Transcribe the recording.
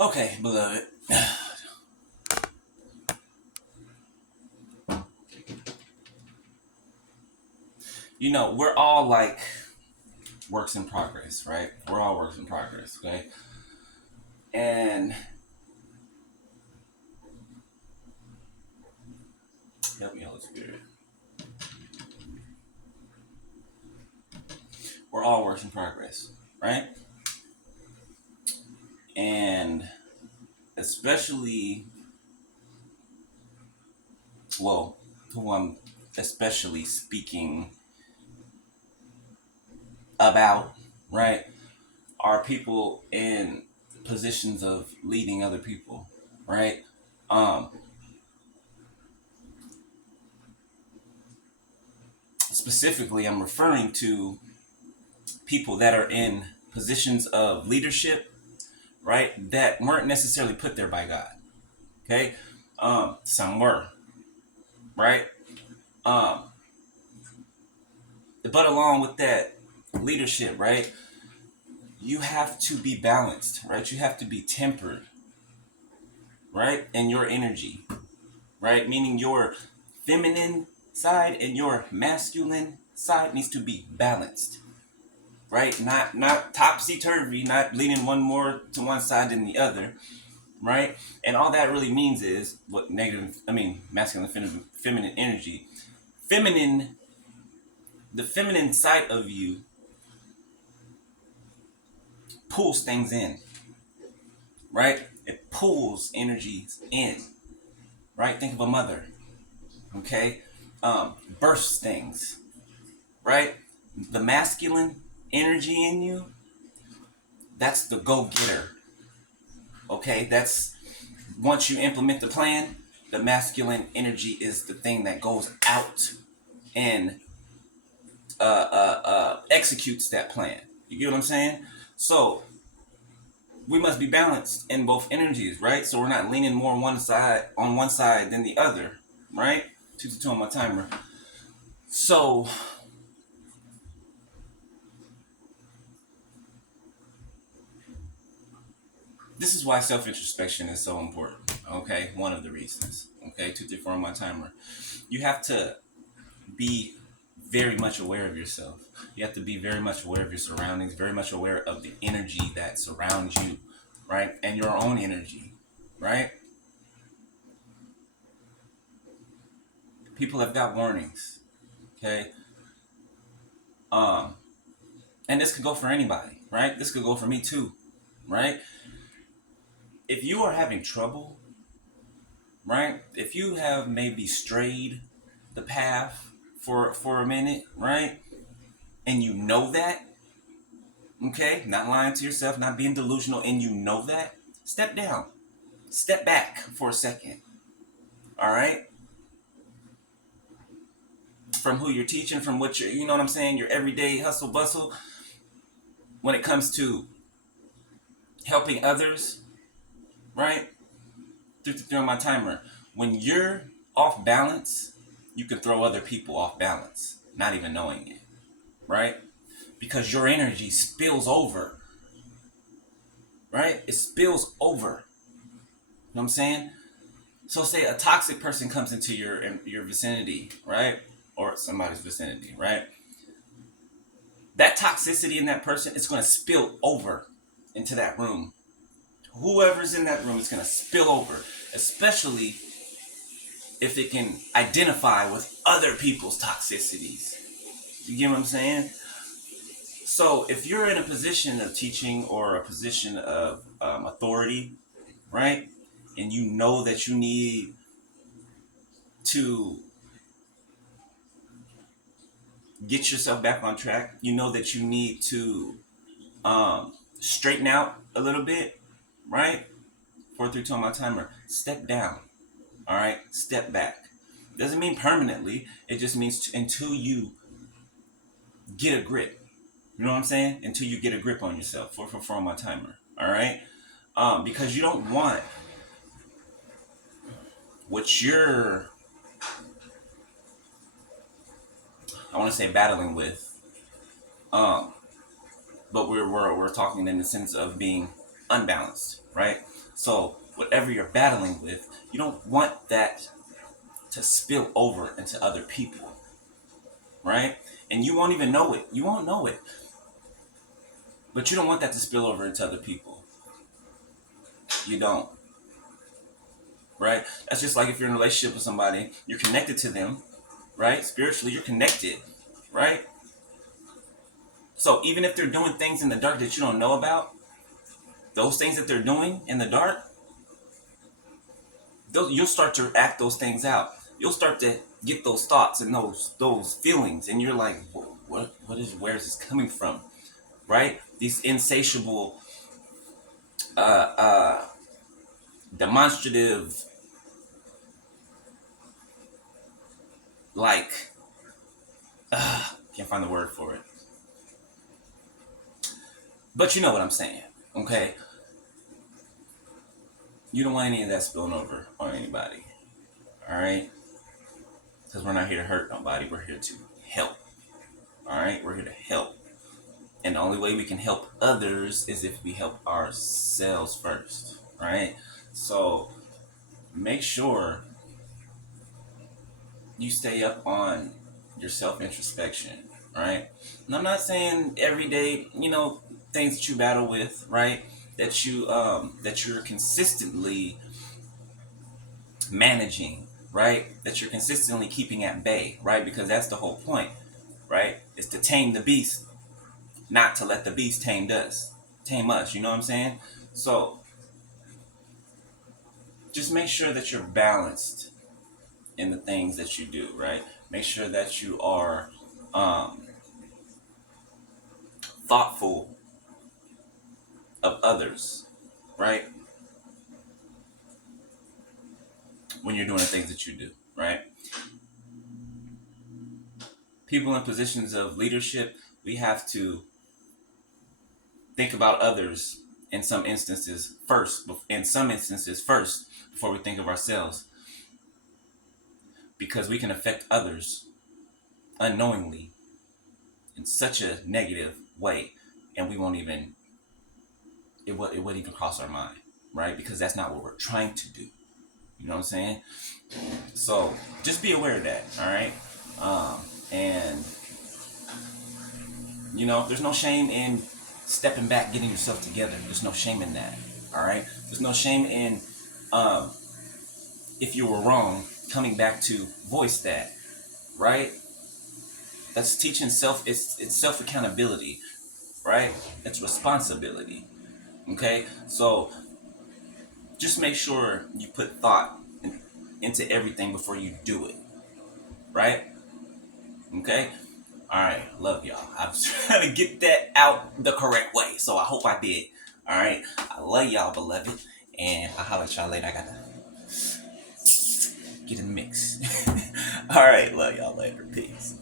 Okay, beloved. We're all like works in progress, right? We're all works in progress, okay? And help me, Holy Spirit. We're all works in progress, right? And especially, well, who I'm especially speaking about, right, are people in positions of leading other people, right? Um, Specifically, I'm referring to people that are in positions of leadership, right, that weren't necessarily put there by God. Okay, some were, right, um, but along with that leadership, right, you have to be balanced, right? You have to be tempered, right, in your energy, right, meaning your feminine side and your masculine side needs to be balanced, right? Not topsy turvy, not leaning one more to one side than the other, right? And all that really means is what masculine, feminine energy. Feminine, the feminine side of you pulls things in, right? It pulls energies in, right? Think of a mother, okay? Bursts things, right? The masculine energy in you, that's the go getter, okay? That's once you implement the plan, the masculine energy is the thing that goes out and executes that plan. You get what I'm saying? So we must be balanced in both energies, right? So we're not leaning more on one side than the other, right? 2 to 2 on my timer. So this is why self introspection is so important. Okay, one of the reasons. Okay, 2 to 4 on my timer. You have to be very much aware of yourself. You have to be very much aware of your surroundings, very much aware of the energy that surrounds you, right? And your own energy, right? People have got warnings, okay? Um, and this could go for anybody, right? This could go for me too, right? If you are having trouble, right? If you have maybe strayed the path for a minute, right? And you know that, okay? Not lying to yourself, not being delusional, and you know that, step down. Step back for a second, all right? From who you're teaching, from what you're, you know what I'm saying, your everyday hustle bustle, when it comes to helping others, right? Through my timer. When you're off balance, you can throw other people off balance, not even knowing it, right? Because your energy spills over, right? It spills over. You know what I'm saying? So say a toxic person comes into your vicinity, right? Or somebody's vicinity, right? That toxicity in that person is going to spill over into that room. Whoever's in that room is going to spill over, especially if it can identify with other people's toxicities. You get what I'm saying? So if you're in a position of teaching or a position of authority, right, and you know that you need to get yourself back on track, you know that you need to straighten out a little bit, right? 4 3 2 on my timer. Step down. All right, step back. Doesn't mean permanently. It just means until you get a grip. You know what I'm saying? Until you get a grip on yourself. 4 4 4 on my timer. All right, because you don't want what you're, I want to say, battling with. Um, but we're talking in the sense of being unbalanced, right? So whatever you're battling with, you don't want that to spill over into other people, right? And you won't even know it. You won't know it. But you don't want that to spill over into other people. You don't, right? That's just like if you're in a relationship with somebody, you're connected to them, right? Spiritually, you're connected, right? So even if they're doing things in the dark that you don't know about, those things that they're doing in the dark, you'll start to act those things out. You'll start to get those thoughts and those feelings, and you're like, where is this coming from, right? These insatiable, uh, uh, demonstrative, like, can't find the word for it, but you know what I'm saying, okay? You don't want any of that spilling over on anybody, all right? Because we're not here to hurt nobody. We're here to help, all right? We're here to help. And the only way we can help others is if we help ourselves first, right? So make sure you stay up on your self introspection, right? And I'm not saying every day, things that you battle with, right? That you're consistently managing, right? That you're consistently keeping at bay, right? Because that's the whole point, right? Is to tame the beast, not to let the beast tame us, you know what I'm saying? So just make sure that you're balanced in the things that you do, right? Make sure that you are um, thoughtful of others, right? When you're doing the things that you do, right? People in positions of leadership, we have to think about others in some instances first, before we think of ourselves, because we can affect others unknowingly in such a negative way, and it wouldn't even cross our mind, right? Because that's not what we're trying to do. You know what I'm saying? So just be aware of that, all right? And there's no shame in stepping back, getting yourself together. There's no shame in that, all right? There's no shame in um, if you were wrong, coming back to voice that, right? That's teaching it's self accountability, right? It's responsibility. Okay, so just make sure you put thought into everything before you do it, right? Okay. All right, love y'all. I was trying to get that out the correct way, so I hope I did. All right, I love y'all, beloved, and I'll holler at y'all later. I gotta get in the mix. All right, love y'all later. Peace.